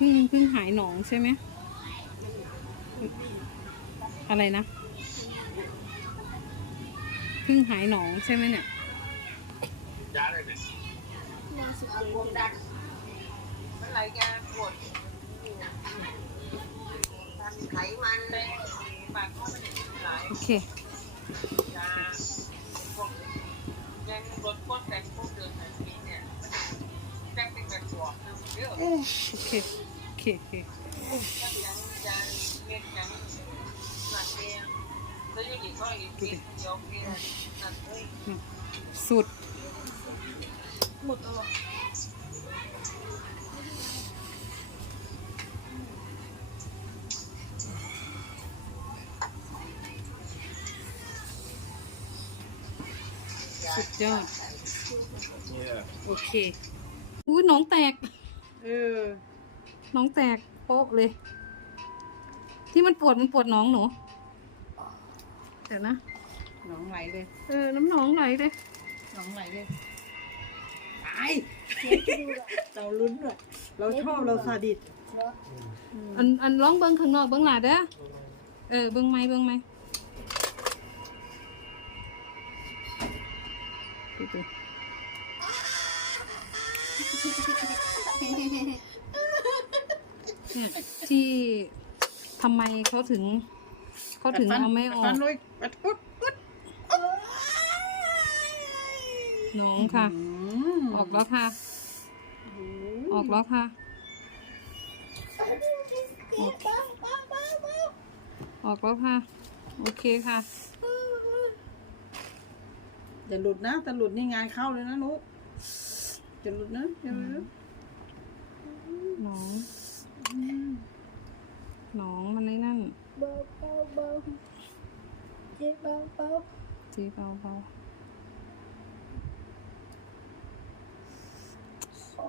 เพิ่งเพิ่งหายหนองใช่ไหมอะไรนะเพิ่งหายหนองใช่ไหมเนี่ยมาสิบวมดันมันไหลยาปวดไขมันเลยปากเขาไม่ได้หลโอเคยายังลดก้นแต่พวกเดินแบบนี้เนี่ยแจ้งเป็นแบบบวเยอะโอเค โอเคโอเคยังยังยังเม็ดยังหนักเองแล้วยังอีกก็อีกทีเดียวเองหนักเลยสุดหมดแล้วเหรอสุดยอด โอเคอุ้ยหน้องแตก เออห น้องแตกโป๊ะเลย ที่มันปวดมันปวดหน้องหนูเดี๋ยวนะหนองไหลเลย เออน้ำหนองไหลเลยหนองไหลเลยตายเราลุ้นด้วยเราชอบเราซาดิสอันอันร้องเบิ้งข้างนอกเบิ้งหลาเด้อเออเบิ้งไม้เบิ้งไม้ดูดู เนี่ย ที่ทำไมเขาถึงเขาถึงเอาไม่ออปักดเลยปัดปุ๊บปุ๊บน้องค่ะมออกแล้วค่ะ ออกแล้วค่ะออกออกแล้วค่ะ โอเคค่ะ อย่าหลุดนะแต่หลุดนี่งานเข้าเลยนะนุ๊กจะหลุดนะอย่าหลุดนะน้อง น้องมันในนั่น เบาเบาเบาเจ็บเบาเบาจีเบาเบา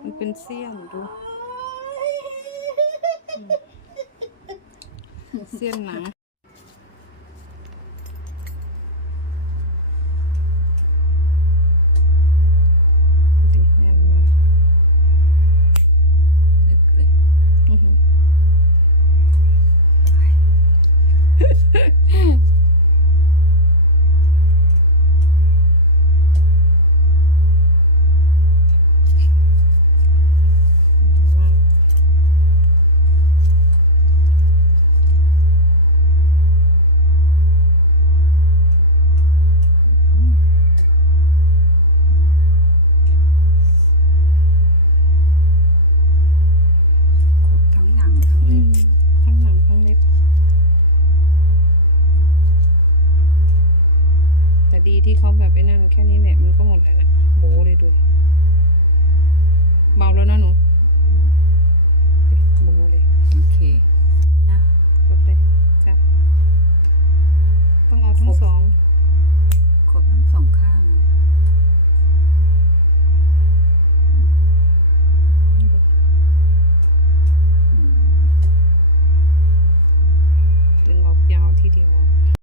มันเป็นเสี้ยนดู เสี้ยนหนัง ที่เขาแบบไอ้นั่นแค่นี้